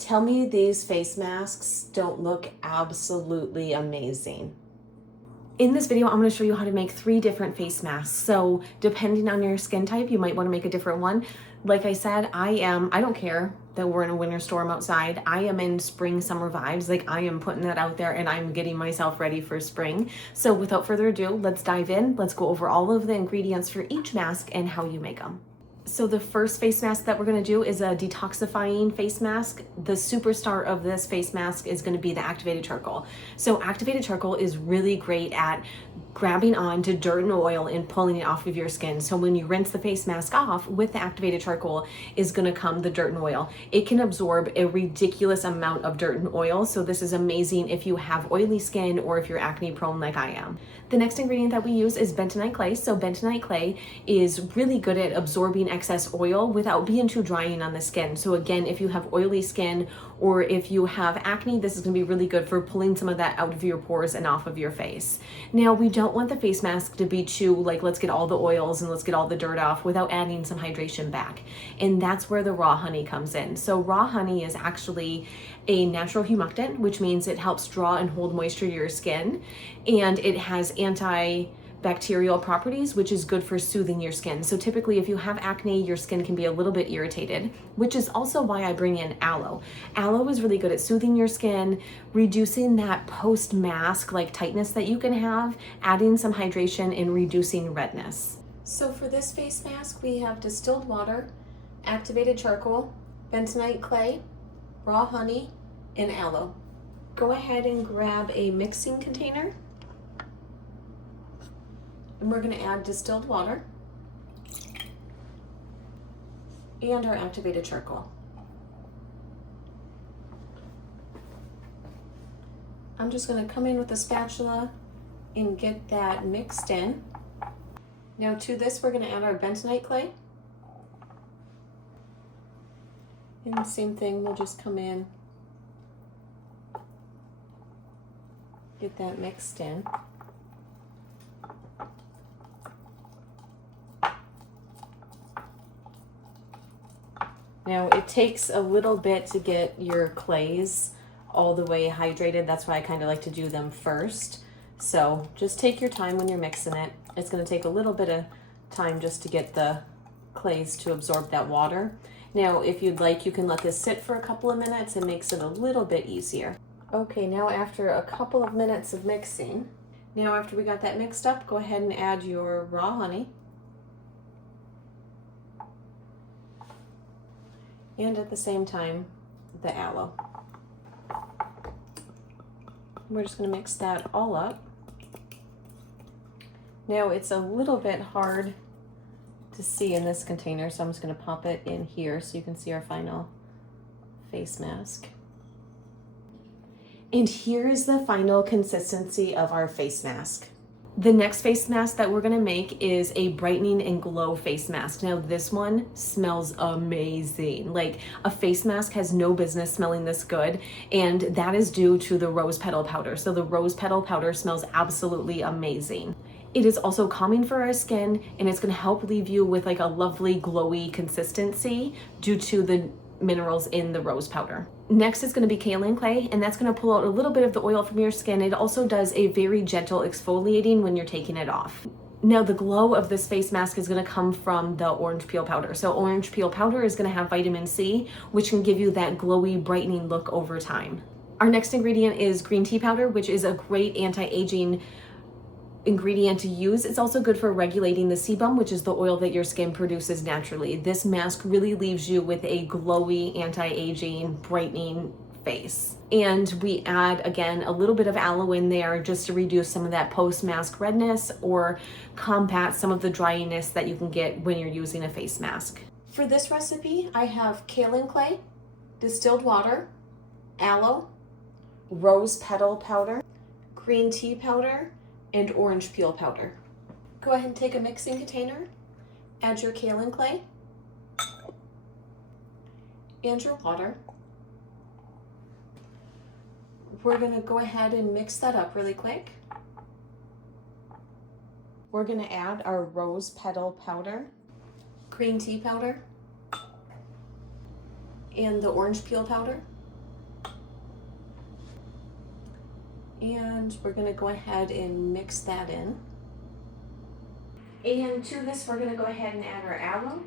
Tell me these face masks don't look absolutely amazing. In this video, I'm going to show you how to make 3 different face masks. So depending on your skin type, you might want to make a different one. Like I said, I don't care that we're in a winter storm outside. I am in spring, summer vibes. Like I am putting that out there and I'm getting myself ready for spring. So without further ado, let's dive in. Let's go over all of the ingredients for each mask and how you make them. So the first face mask that we're going to do is a detoxifying face mask. The superstar of this face mask is going to be the activated charcoal. So activated charcoal is really great at grabbing onto dirt and oil and pulling it off of your skin. So when you rinse the face mask off with the activated charcoal is going to come the dirt and oil. It can absorb a ridiculous amount of dirt and oil. So this is amazing if you have oily skin or if you're acne prone like I am. The next ingredient that we use is bentonite clay. So bentonite clay is really good at absorbing excess oil without being too drying on the skin. So again, if you have oily skin or if you have acne, this is going to be really good for pulling some of that out of your pores and off of your face. Now, we don't want the face mask to be too like, let's get all the oils and let's get all the dirt off without adding some hydration back. And that's where the raw honey comes in. So raw honey is actually a natural humectant, which means it helps draw and hold moisture to your skin. And it has antibacterial properties, which is good for soothing your skin. So typically if you have acne, your skin can be a little bit irritated, which is also why I bring in aloe. Aloe is really good at soothing your skin, reducing that post-mask like tightness that you can have, adding some hydration and reducing redness. So for this face mask, we have distilled water, activated charcoal, bentonite clay, raw honey, and aloe. Go ahead and grab a mixing container. And we're going to add distilled water and our activated charcoal. I'm just going to come in with a spatula and get that mixed in. Now to this, we're going to add our bentonite clay. And the same thing, we'll just come in, get that mixed in. Now it takes a little bit to get your clays all the way hydrated. That's why I kind of like to do them first. So just take your time when you're mixing it. It's going to take a little bit of time just to get the clays to absorb that water. Now, if you'd like, you can let this sit for a couple of minutes. It makes it a little bit easier. Okay, now after a couple of minutes of mixing, now after we got that mixed up, go ahead and add your raw honey. And at the same time, the aloe. We're just going to mix that all up. Now it's a little bit hard to see in this container, so I'm just going to pop it in here so you can see our final face mask. And here is the final consistency of our face mask. The next face mask that we're going to make is a brightening and glow face mask. Now this one smells amazing. Like a face mask has no business smelling this good, and that is due to the rose petal powder. So the rose petal powder smells absolutely amazing. It is also calming for our skin, and it's going to help leave you with like a lovely glowy consistency due to the minerals in the rose powder. Next is going to be kaolin clay, and that's going to pull out a little bit of the oil from your skin. It also does a very gentle exfoliating when you're taking it off. Now the glow of this face mask is going to come from the orange peel powder. So orange peel powder is going to have vitamin C, which can give you that glowy, brightening look over time. Our next ingredient is green tea powder, which is a great anti-aging ingredient to use. It's also good for regulating the sebum, which is the oil that your skin produces naturally. This mask really leaves you with a glowy, anti-aging, brightening face. And we add, again, a little bit of aloe in there just to reduce some of that post-mask redness or combat some of the dryness that you can get when you're using a face mask. For this recipe, I have kaolin clay, distilled water, aloe, rose petal powder, green tea powder, and orange peel powder. Go ahead and take a mixing container, add your kaolin clay, and your water. We're going to go ahead and mix that up really quick. We're going to add our rose petal powder, green tea powder, and the orange peel powder. And we're gonna go ahead and mix that in. And to this, we're gonna go ahead and add our aloe.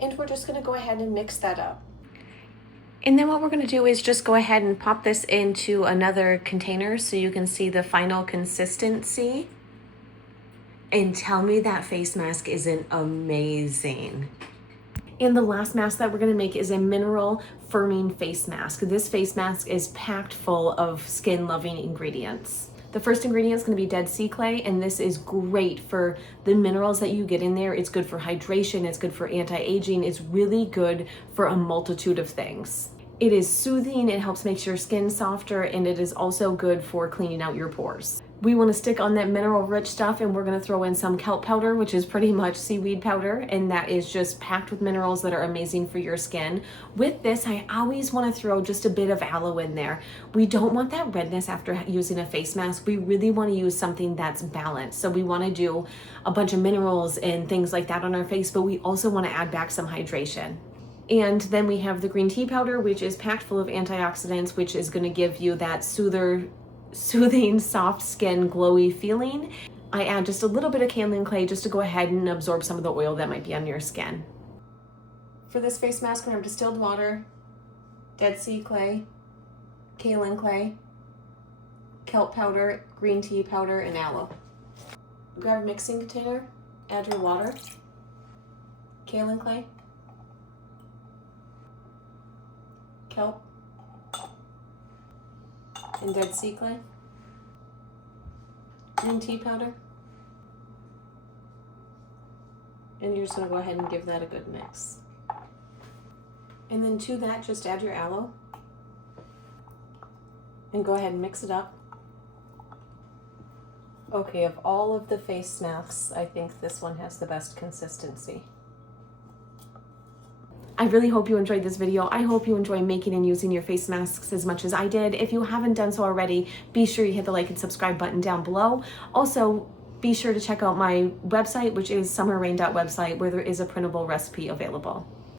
And we're just gonna go ahead and mix that up. And then what we're gonna do is just go ahead and pop this into another container so you can see the final consistency. And tell me that face mask isn't amazing. And the last mask that we're gonna make is a mineral firming face mask. This face mask is packed full of skin loving ingredients. The first ingredient is gonna be dead sea clay, and this is great for the minerals that you get in there. It's good for hydration, it's good for anti-aging, it's really good for a multitude of things. It is soothing, it helps make your skin softer, and it is also good for cleaning out your pores. We want to stick on that mineral rich stuff, and we're going to throw in some kelp powder, which is pretty much seaweed powder, and that is just packed with minerals that are amazing for your skin. With this, I always want to throw just a bit of aloe in there. We don't want that redness after using a face mask. We really want to use something that's balanced. So we want to do a bunch of minerals and things like that on our face, but we also want to add back some hydration. And then we have the green tea powder, which is packed full of antioxidants, which is going to give you that soothing, soft skin, glowy feeling. I add just a little bit of kaolin clay just to go ahead and absorb some of the oil that might be on your skin. For this face mask, we have distilled water, dead sea clay, kaolin clay, kelp powder, green tea powder, and aloe. Grab a mixing container, add your water, kaolin clay, kelp, and dead sea clay, green tea powder, and you're just going to go ahead and give that a good mix. And then to that, just add your aloe and go ahead and mix it up. Okay, of all of the face masks, I think this one has the best consistency. I really hope you enjoyed this video. I hope you enjoy making and using your face masks as much as I did. If you haven't done so already, be sure you hit the like and subscribe button down below. Also, be sure to check out my website, which is summerrain.website, where there is a printable recipe available.